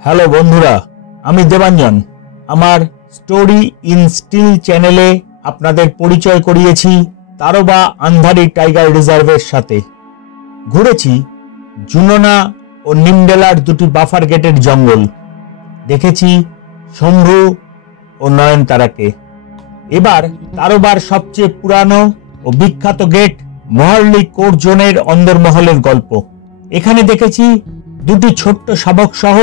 Hello বন্ধুরা, আমি দেবাঞ্জন। আমার স্টোরি ইন স্টিল চ্যানেলে আপনাদের পরিচয় করিয়েছি তারোবা আন্ধারি টাইগার রিজার্ভের সাথে। ঘুরেছি জুননা ও নিমডেলার দুটি বাফার গেটের জঙ্গল, দেখেছি শম্ভু ও নয়নতারাকে। এবার তারোবার সবচেয়ে পুরানো ও বিখ্যাত গেট মহার্লি কোর জোনের অন্দরমহলের গল্প। এখানে দেখেছি দুটি ছোট্ট শাবক সহ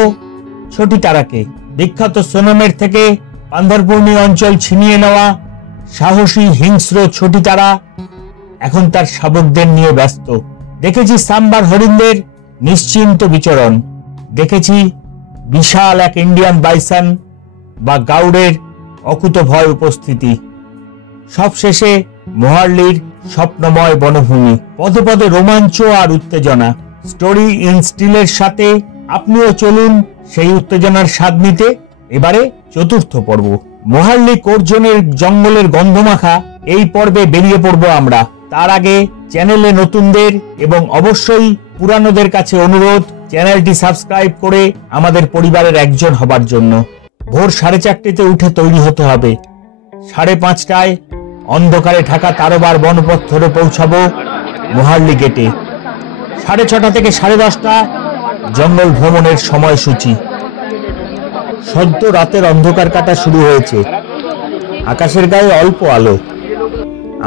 ছোটি তারাকে। বিখ্যাত সোনমের থেকে পান্ধারপূর্ণী অঞ্চল ছিনিয়ে নেওয়া সাহসী হিংস্র ছোটি তারা এখন তার শাবকদের নিয়ে ব্যস্ত। দেখেছি সাম্বার হরিণদের নিশ্চিন্ত বিচরণ। দেখেছি বিশাল এক ইন্ডিয়ান বাইসন বা গাউড়ের অকুতভয় উপস্থিতি। সবশেষে মহার্লির স্বপ্নময় বনভূমি, পদে পদে রোমাঞ্চ আর উত্তেজনা। স্টোরি ইন স্টিলের সাথে আপনিও চলুন সেই উত্তেজনার স্বাদ নিতে। এবারে চতুর্থ পর্ব, মহার্লি কোরজনের জঙ্গলের গন্ধমাখা এই পর্বে বেরিয়ে পড়ব আমরা। তার আগে চ্যানেলে নতুনদের এবং অবশ্যই পুরানোদের কাছে অনুরোধ, চ্যানেলটি সাবস্ক্রাইব করে আমাদের পরিবারের একজন হবার জন্য। ভোর 4:30 উঠে তৈরি হতে হবে। 5:30 অন্ধকারে ঢাকা তারোবার বনপথ ধরে পৌঁছাবো মহার্লি গেটে। 6:30 থেকে 10:30 জঙ্গল ভ্রমণের সময়সূচি। সদ্য রাতের অন্ধকার কাটা শুরু হয়েছে, আকাশের গায়ে অল্প আলো।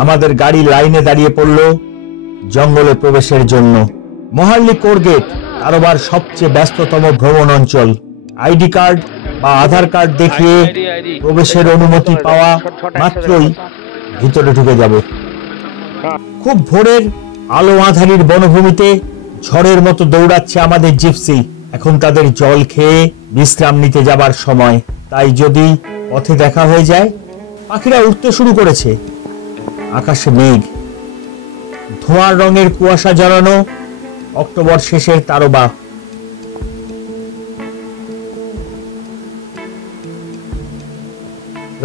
আমাদের গাড়ি লাইনে দাঁড়িয়ে পড়ল জঙ্গলে প্রবেশের জন্য। মহার্লি কোর গেট তারোবার সবচেয়ে ব্যস্ততম ভ্রমণ অঞ্চল। আইডি কার্ড বা আধার কার্ড দেখিয়ে প্রবেশের অনুমতি পাওয়া মাত্রই ভিতরে ঢুকে যাব। খুব ভোরের আলো আঁধারির বনভূমিতে ঝড়ের মতো দৌড়াচ্ছে আমাদের জিপসি। এখন তাদের জল খেয়ে বিশ্রাম নিতে যাবার সময়। তাই যদি পথে দেখা হয়ে যায়। পাখিরা উঠতে শুরু করেছে। আকাশে মেঘ, ধোঁয়ার রঙের কুয়াশা জড়ানো অক্টোবর শেষের তারোবা।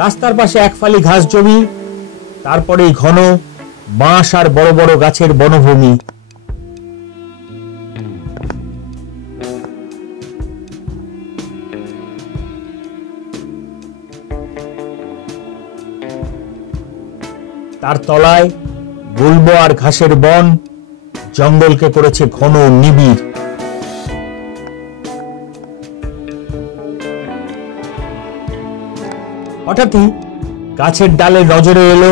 রাস্তার পাশে এক ফালি ঘাস জমি, তারপরেই ঘন বাঁশ আর বড় বড় গাছের বনভূমি। তার তলায় গুল্ম আর ঘাসের বন জঙ্গলকে করেছে ঘন নিবিড়। হঠাৎই গাছের ডালে নজরে এলো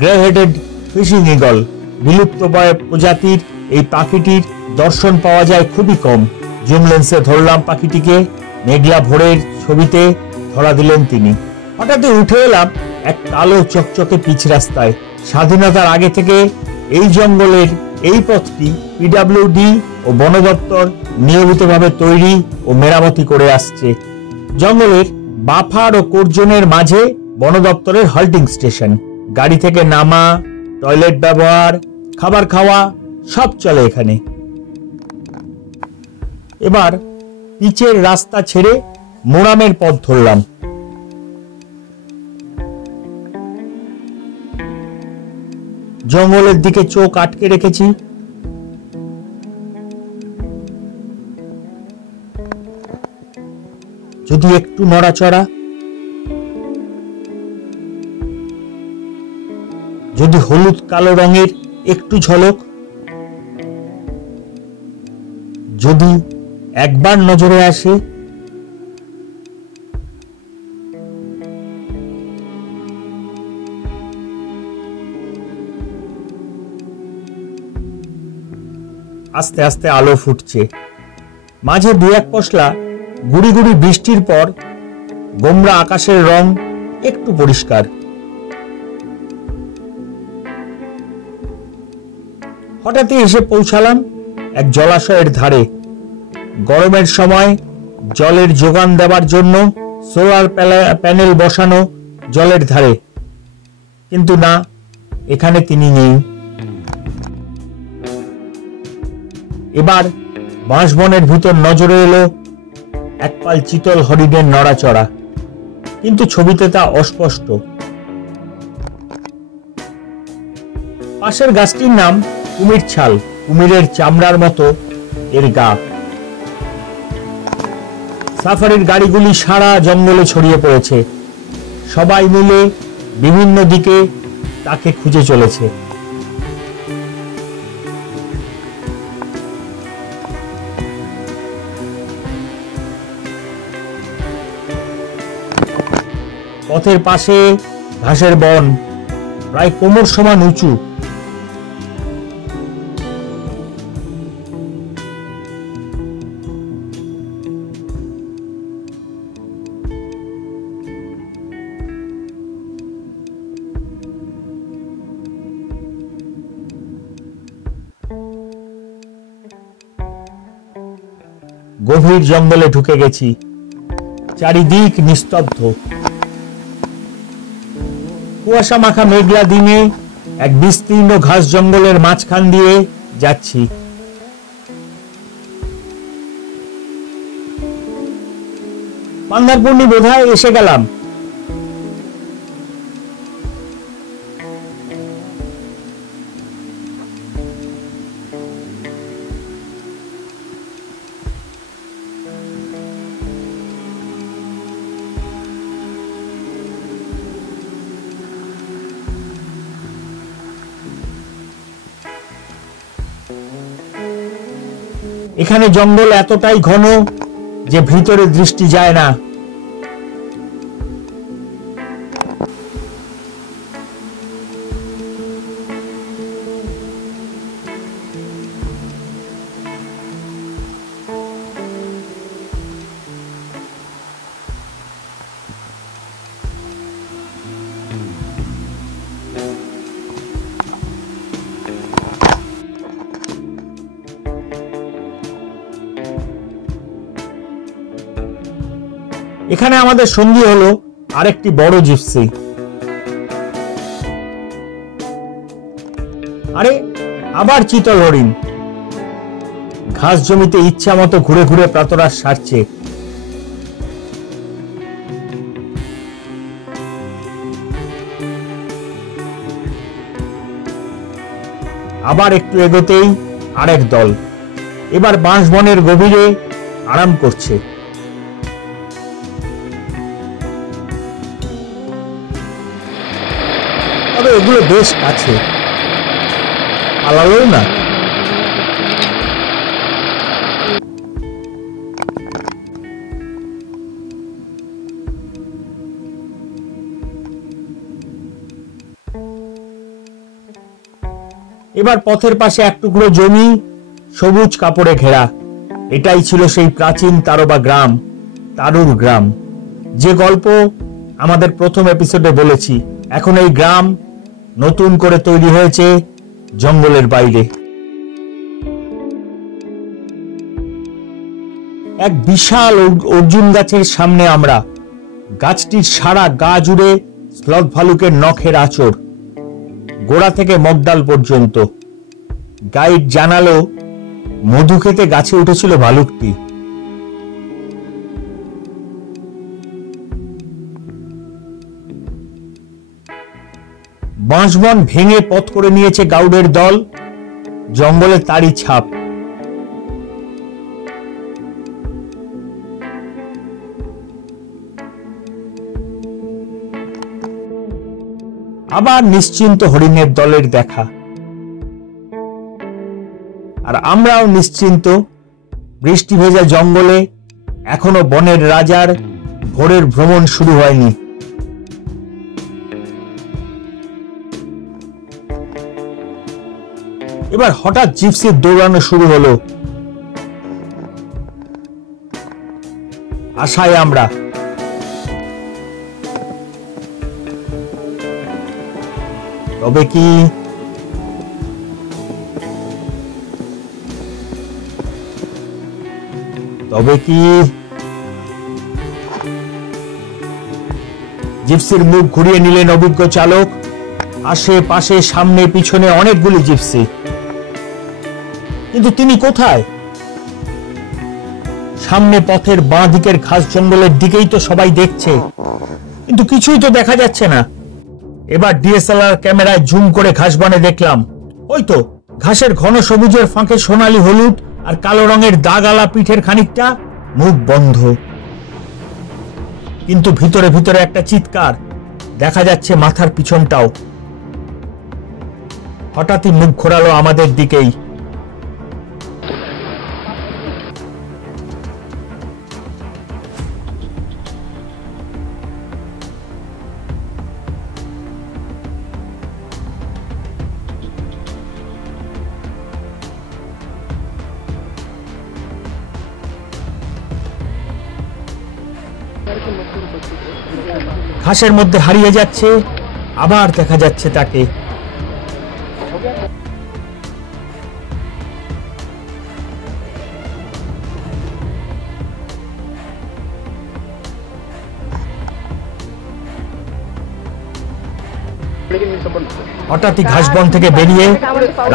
গ্রে হেডেড ফিশিং ঈগল। বিলুপ্তপ্রায় প্রজাতির এই পাখিটির দর্শন পাওয়া যায় খুবই কম। জুম লেন্সে ধরলাম পাখিটিকে। মেঘলা ভোরের ছবিতে ধরা দিলেন তিনি। হঠাৎই উঠে এলাম এক কালো চকচকে পিচ রাস্তায়। স্বাধীনতার আগে থেকে এই জঙ্গলের এই পথটি পিডব্লিউডি ও বন দপ্তর নিয়মিতভাবে তৈরি ও মেরামতি করে আসছে। জঙ্গলের বাফার ও কোরজনের মাঝে বন দপ্তরের হল্টিং স্টেশন। গাড়ি থেকে নামা, টয়লেট ব্যবহার, খাবার খাওয়া সব চলে এখানে। এবার পিচের রাস্তা ছেড়ে মোরামের পথ ধরলাম। জঙ্গলের দিকে চোখ আটকে রেখেছি। যদি একটু নড়াচড়া, যদি হলুদ কালো রঙের একটু ঝলক, যদি একবার নজরে আসে। আস্তে আস্তে আলো ফুটছে। মাঝে দু এক পশলা গুড়ি গুড়ি বৃষ্টির পর গোমরা আকাশের রং একটু পরিষ্কার। হঠাৎই এসে পৌঁছালাম এক জলাশয়ের ধারে। গরমের সময় জলের যোগান দেওয়ার জন্য সোলার প্যানেল বসানো জলের ধারে, কিন্তু না, এখানে তিনি নেই। এবার বাঁশবনের ভিতর নজরে এলো একপাল চিতল হরিণের নড়াচড়া, কিন্তু ছবিতে তা অস্পষ্ট। পাশের গাছটির নাম কুমির ছাল। কুমিরের চামড়ার মতো এর গা। সাফারির গাড়িগুলি সারা জঙ্গলে ছড়িয়ে পড়েছে, সবাই মিলে বিভিন্ন দিকে তাকে খুঁজে চলেছে। পথের পাশে ঘাসের বন, প্রায় কোমর সমান উঁচু। গভীর জঙ্গলে ঢুকে গেছি, চারিদিক নিস্তব্ধ। কুয়াশা মাখা মেঘলা দিনে এক বিস্তীর্ণ ঘাস জঙ্গলের মাঝখান দিয়ে যাচ্ছি। পান্ধারপূর্ণি বোধহয় এসে গেলাম। এখানে জঙ্গল এতটাই ঘন যে ভিতরে দৃষ্টি যায় না। এখানে আমাদের সঙ্গী হলো আরেকটি বড় জিপসি। আরে আবার চিতল হরিণ ঘাস জমিতে ইচ্ছা মতো ঘুরে ঘুরে প্রাতরাশ সারছে। আবার একটু এগোতেই আরেক দল, এবার বাঁশবনের গভীরে আরাম করছে। তবে এগুলো বেশ কাছে, পালালেও না। এবার পথের পাশে এক টুকরো জমি, সবুজ কাপড়ে ঘেরা। এটাই ছিল সেই প্রাচীন তারবা গ্রাম, তারুর গ্রাম, যে গল্প আমাদের প্রথম এপিসোডে বলেছি। এখন এই গ্রাম নতুন করে তৈরি হয়েছে জঙ্গলের বাইরে। এক বিশাল অর্জুন গাছের সামনে আমরা। গাছটির সারা গা জুড়ে স্লথ ভালুকের নখের আঁচড়, গোড়া থেকে মগডাল পর্যন্ত। গাইড জানালো মধু খেতে গাছে উঠেছিল ভালুকটি। বাঁশবন ভেঙে পথ করে নিয়েছে গাউডের দল, জঙ্গলে তারই ছাপ। আবার নিশ্চিন্ত হরিণের দলের দেখা, আর আমরাও নিশ্চিন্ত। বৃষ্টি ভেজা জঙ্গলে এখনো বনের রাজার ভোরের ভ্রমণ শুরু হয়নি। এবার হঠাৎ জিপসির দৌড়ানো শুরু হলো। আশায় আমরা। তবে কি জিপসির মুখ ঘুরিয়ে নিলেন অভিজ্ঞ চালক। আশেপাশে সামনে পিছনে অনেকগুলি জিপসি, কিন্তু তিনি কোথায়? সামনে পথের বাঁ দিকের ঘাস জঙ্গলের দিকেই তো সবাই দেখছে, কিন্তু কিছুই তো দেখা যাচ্ছে না। এবার ডিএসএলআর ক্যামেরায় জুম করে ঘাস বনে দেখলাম, ওই তো ঘাসের ঘন সবুজের ফাঁকে সোনালী হলুদ আর কালো রঙের দাগ আলা পিঠের খানিকটা, মুখ বন্ধ। কিন্তু ভিতরে ভিতরে একটা চিৎকার, দেখা যাচ্ছে মাথার পিছনটাও। হঠাৎই মুখ ঘোরালো আমাদের দিকেই। ঘাসের মধ্যে হারিয়ে যাচ্ছে, আবার দেখা যাচ্ছে তাকে। হঠাৎই ঘাসবন থেকে বেরিয়ে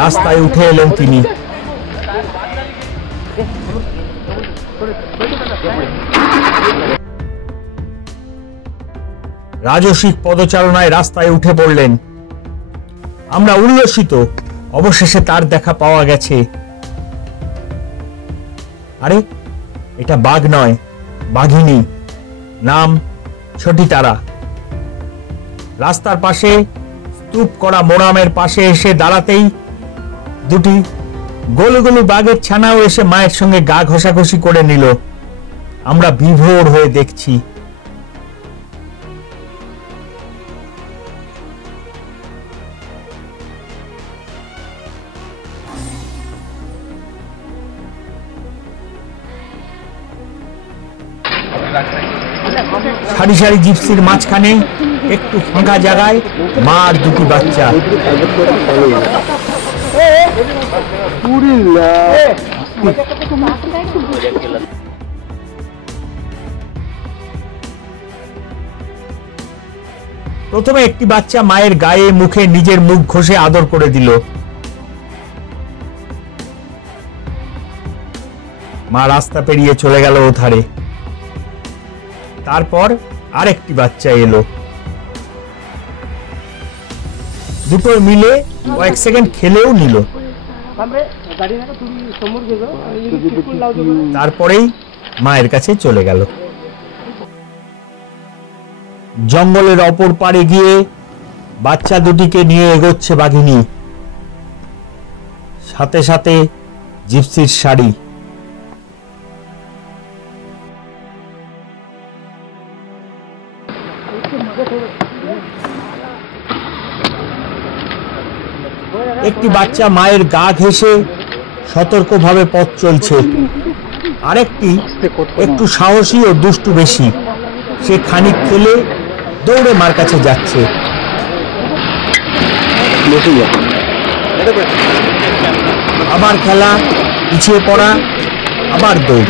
রাস্তায় উঠে এলেন তিনি। রাজসিক পদচারণায় রাস্তায় উঠে পড়লেন। আমরা উল্লসিত, অবশেষে তার দেখা পাওয়া গেছে। আরে, এটা বাঘ নয়, বাঘিনী, নাম ছোটি তারা। রাস্তার পাশে স্তূপ করা মোরামের পাশে এসে দাঁড়াতেই দুটি গোলু গোলু বাঘের ছানাও এসে মায়ের সঙ্গে গা ঘষাঘষি করে নিল। আমরা বিভোর হয়ে দেখছি। সারি সারি জিপসির মাঝখানে একটু ফাঁকা জায়গায় মা আর দুটি বাচ্চা। প্রথমে একটি বাচ্চা মায়ের গায়ে মুখে নিজের মুখ ঘষে আদর করে দিল। মা রাস্তা পেরিয়ে চলে গেল ওধারে। তারপর আরেকটি বাচ্চা এলো। দুটো মিলে কয়েক সেকেন্ড খেলেও নিল। তারপরেই মায়ের কাছে চলে গেল। জঙ্গলের অপর পাড়ে গিয়ে বাচ্চা দুটিকে নিয়ে এগোচ্ছে বাঘিনী, সাথে সাথে জিপসির শাড়ি। একটি বাচ্চা মায়ের গা ঘেঁষে সতর্কভাবে পথ চলছে, আরেকটি একটু সাহসী ও দুষ্টু বেশি। সে খানিক খেলে দৌড়ে মার কাছে যাচ্ছে। আবার খেলা, পিছিয়ে পড়া, আবার দৌড়।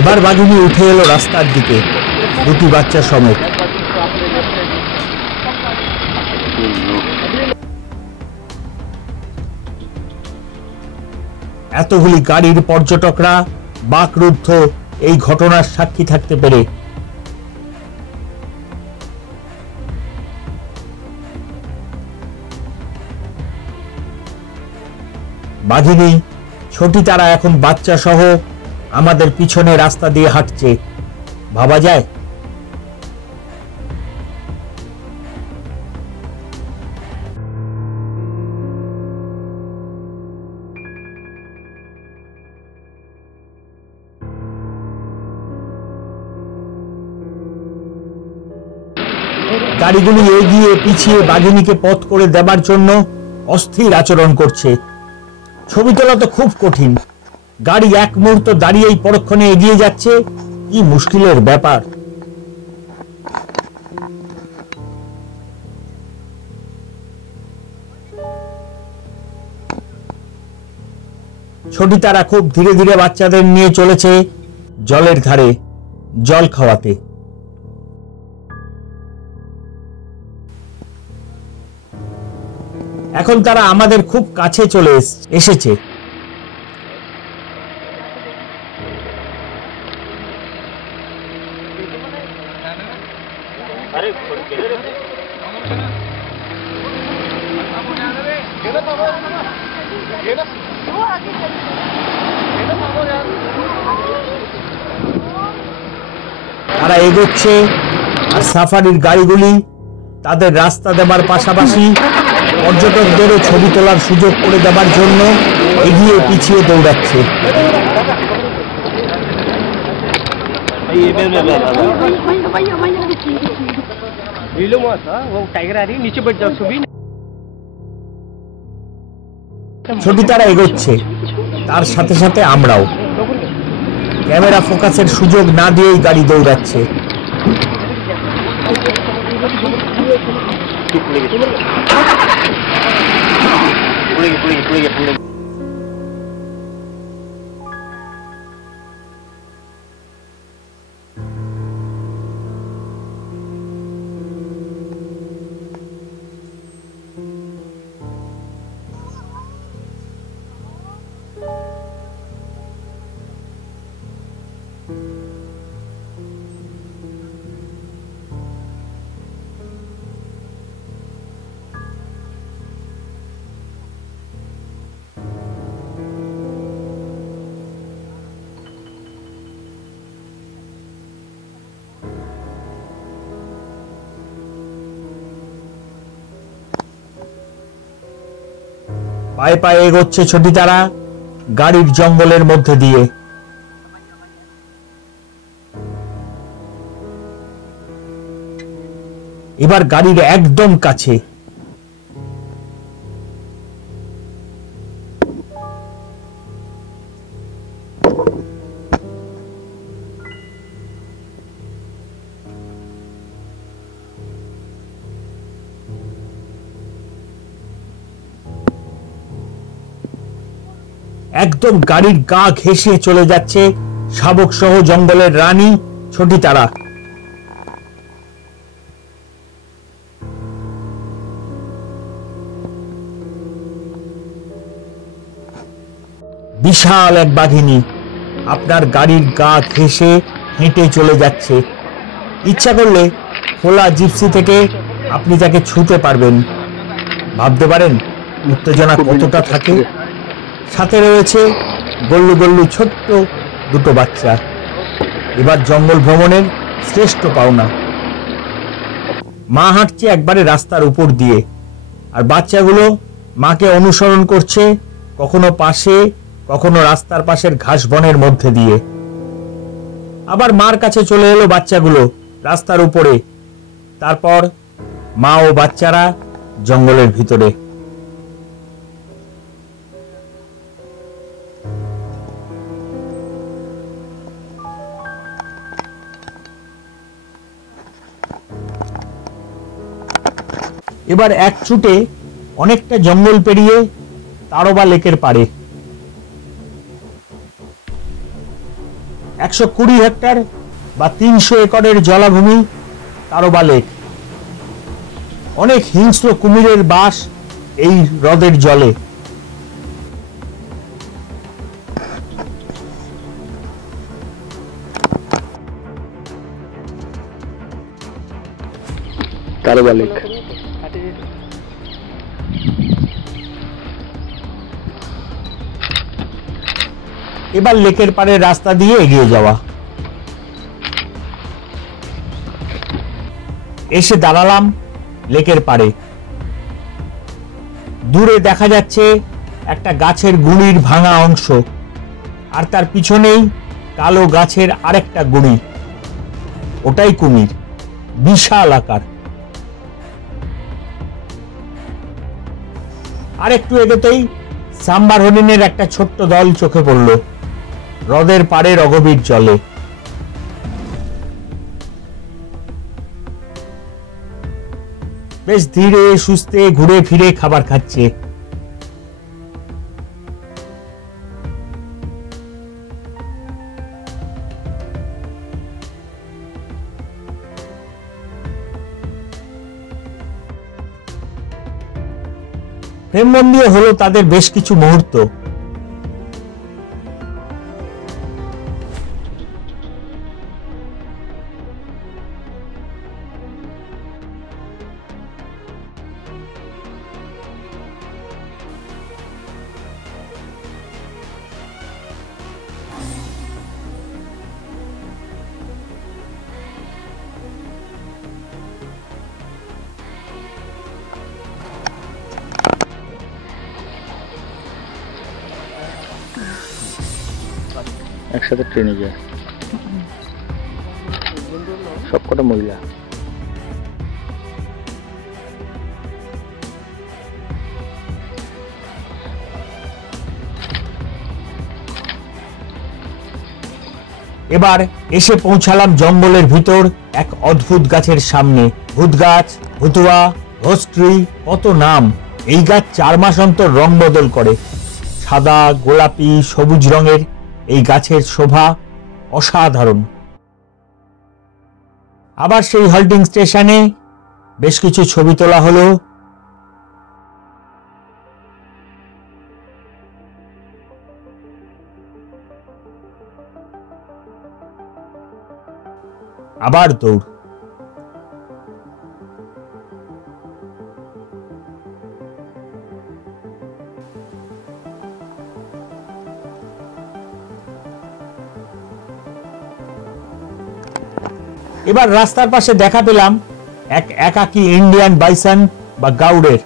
এবার বাঘিনী উঠে এলো রাস্তার দিকে, দুটি বাচ্চা সমেত। এতগুলি গাড়ির পর্যটকরা বাকরুদ্ধ এই ঘটনার সাক্ষী থাকতে পেরে। বাঘিনী ছোটি তারা এখন বাচ্চা সহ আমাদের পিছনে রাস্তা দিয়ে হাঁটছে, ভাবা যায়? গাড়িগুলি এগিয়ে পিছিয়ে বাঘিনীকে পথ করে দেবার জন্য অস্থির আচরণ করছে। ছবি তোলা তো খুব কঠিন। গাড়ি এক মুহূর্ত দাঁড়িয়েই পরক্ষণে এগিয়ে যাচ্ছে, কি মুশকিলের ব্যাপার। ছোটি তারা খুব ধীরে ধীরে বাচ্চাদের নিয়ে চলেছে জলের ধারে, জল খাওয়াতে। এখন তারা আমাদের খুব কাছে চলে এসেছে। তারা এগোচ্ছে, আর সাফারির গাড়িগুলি তাদের রাস্তা দেবার পাশাপাশি পর্যটকদেরও ছবি তোলার সুযোগ করে দেবার জন্য এগিয়ে পিছিয়ে দৌড়াচ্ছে। ছবি তারা এগোচ্ছে, তার সাথে সাথে আমরাও। ক্যামেরা ফোকাসের সুযোগ না দিয়েই গাড়ি দৌড়াচ্ছে। পায়ে পায়ে এগোচ্ছে ছোটি তারা গাড়ির জঙ্গলের মধ্যে দিয়ে। এবার গাড়ির একদম কাছে। একদম গাড়ির গা ঘেঁষে চলে যাচ্ছে শাবক সহ জঙ্গলের রানী ছোটি তারা। বিশাল এক বাঘিনী আপনার গাড়ির গা ঘেঁষে হেঁটে চলে যাচ্ছে। ইচ্ছা করলে খোলা জিপসি থেকে আপনি তাকে ছুঁতে পারবেন। ভাবতে পারেন উত্তেজনা কতটা থাকে। সাথে রয়েছে গল্লু গল্লু ছোট্ট দুটো বাচ্চা। এবার জঙ্গল ভ্রমণের শ্রেষ্ঠ পাওনা। মা হাঁটছে একবারে রাস্তার উপর দিয়ে, আর বাচ্চাগুলো মাকে অনুসরণ করছে, কখনো পাশে কখনো রাস্তার পাশের ঘাস বনের মধ্যে দিয়ে। আবার মার কাছে চলে এলো বাচ্চাগুলো রাস্তার উপরে। তারপর মা ও বাচ্চারা জঙ্গলের ভিতরে। এবার এক ছুটে অনেকটা জঙ্গল পেরিয়ে তারোবা লেকের পাড়ে। 120 হেক্টর বা 300 একরের জলাভূমি তারোবা লেক। অনেক হিংস্র কুমিরের বাস এই হ্রদের জলে। তারোবা লেক এবার লেকের পাড়ের রাস্তা দিয়ে এগিয়ে যাওয়া। এসে দাঁড়ালাম লেকের পাড়ে। দূরে দেখা যাচ্ছে একটা গাছের গুঁড়ির ভাঙা অংশ, আর তার পিছনেই কালো গাছের আরেকটা গুঁড়ি। ওটাই কুমির, বিশাল আকার। আর একটু এগোতেই সাম্বার হরিণের একটা ছোট্ট দল চোখে পড়ল হ্রদের পাড়ের অগভীর জলে। বেশ ধীরে সুস্থে ঘুরে ফিরে খাবার খাচ্ছে। প্রেমবন্দী হলো তাদের বেশ কিছু মুহূর্ত। একসাথে ট্রেনে যায়, সবকটা মহিলা। এবার এসে পৌঁছালাম জঙ্গলের ভিতর এক অদ্ভুত গাছের সামনে। ভূত গাছ, ভুতুয়া, ঘোস্ট্রি, কত নাম। এই গাছ 4 মাস অন্তর রং বদল করে। সাদা, গোলাপি, সবুজ রঙের এই গাছের শোভা অসাধারণ। আবার সেই হল্টিং স্টেশনে বেশ কিছু ছবি তোলা হলো। আবার দৌড়। এবার রাস্তার পাশে দেখা পেলাম এক একাকী ইন্ডিয়ান বাইসন বা গাউড়ের।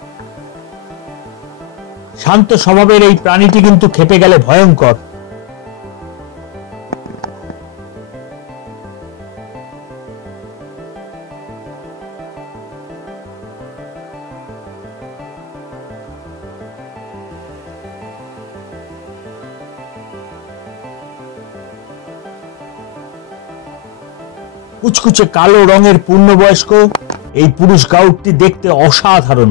শান্ত স্বভাবের এই প্রাণীটি কিন্তু খেপে গেলে ভয়ঙ্কর। কুচকুচে কালো রঙের পূর্ণবয়স্ক এই পুরুষ গাউটটি দেখতে অসাধারণ।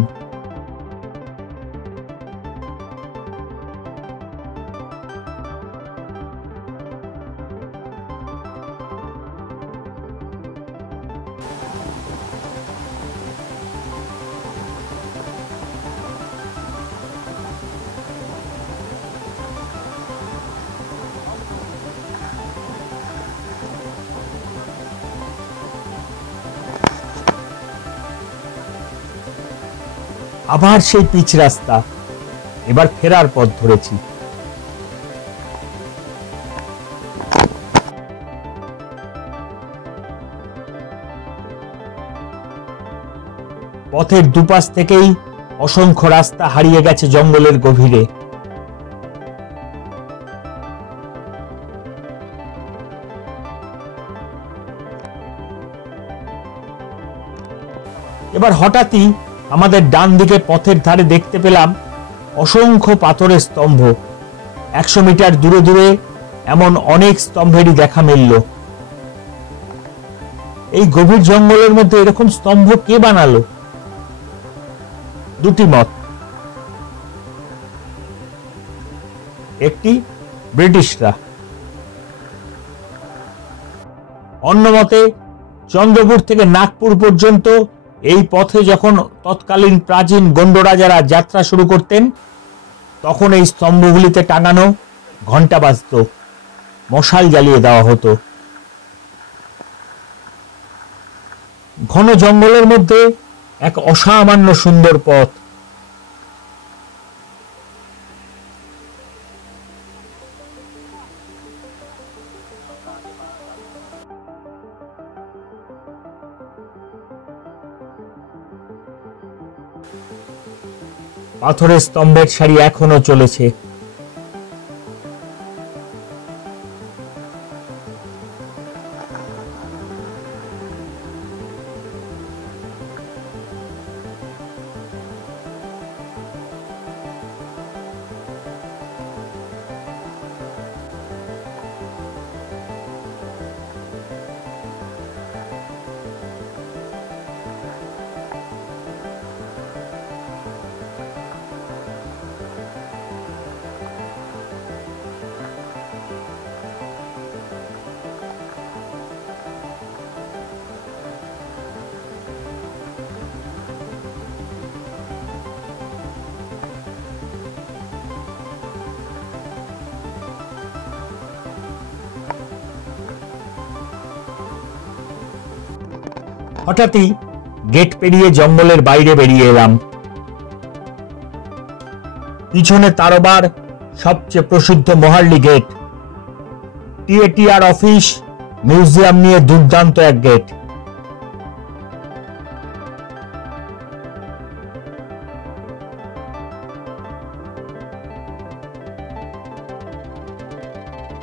আবার সেই পিচ রাস্তা। এবার ফেরার পথ ধরেছি। পথের দুপাশ থেকেই অসংখ্য রাস্তা হারিয়ে গেছে জঙ্গলের গভীরে। এবার হঠাৎই আমাদের ডান দিকে পথের ধারে দেখতে পেলাম অসংখ্য পাথরের স্তম্ভ। 100 মিটার দূরে দূরে এমন অনেক স্তম্ভেরই দেখা মিলল। এই গভীর জঙ্গলের মধ্যে এরকম স্তম্ভ কে বানালো? দুটি মত। একটি ব্রিটিশরা, অন্য মতে চন্দ্রপুর থেকে নাগপুর পর্যন্ত এই পথে যখন তৎকালীন প্রাচীন গণ্ড রাজারা যাত্রা শুরু করতেন তখন এই স্তম্ভগুলিতে টাঙানো ঘণ্টা বাজত, মশাল জ্বালিয়ে দেওয়া হতো। ঘন জঙ্গলের মধ্যে এক অসামান্য সুন্দর পথ। পাথরের স্তম্ভের সারি এখনো চলেছে। হঠাৎই গেট পেরিয়ে জঙ্গলের বাইরে বেরিয়ে এলাম। পিছনে তারবার সবচেয়ে প্রসিদ্ধ মহার্লি গেট, টিএটিআর অফিস, মিউজিয়াম নিয়ে দুর্দান্ত এক গেট।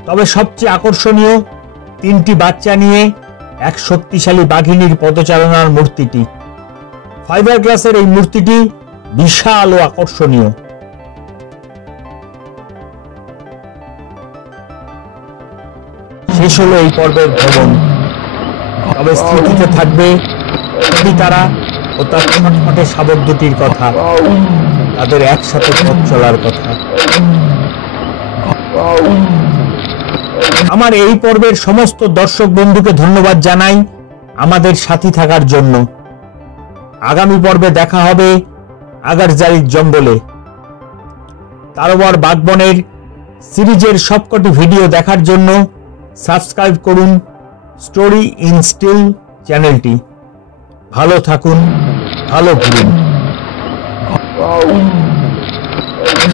তবে সবচেয়ে আকর্ষণীয় 3টি বাচ্চা নিয়ে এক শক্তিশালী বাঘিনীর পদচারণার মূর্তিটি। ফাইবার গ্লাসের এই মূর্তিটি বিশাল ও আকর্ষণীয়। শেষ হলো এই পর্বের ভ্রমণ। তবে স্মৃতিতে থাকবে তারা ও তার ছটফটে শাবক দুটির কথা, তাদের একসাথে পথ চলার কথা। আমার এই পর্বের সমস্ত দর্শক বন্ধুকে ধন্যবাদ জানাই আমাদের সাথী থাকার জন্য। আগামী পর্বে দেখা হবে আগারজারির জঙ্গলে। তারওয়ার বাঘবনের সিরিজের সবকটি ভিডিও দেখার জন্য সাবস্ক্রাইব করুন স্টোরি ইন স্টিল চ্যানেলটি। ভালো থাকুন, ভালো ঘুরুন।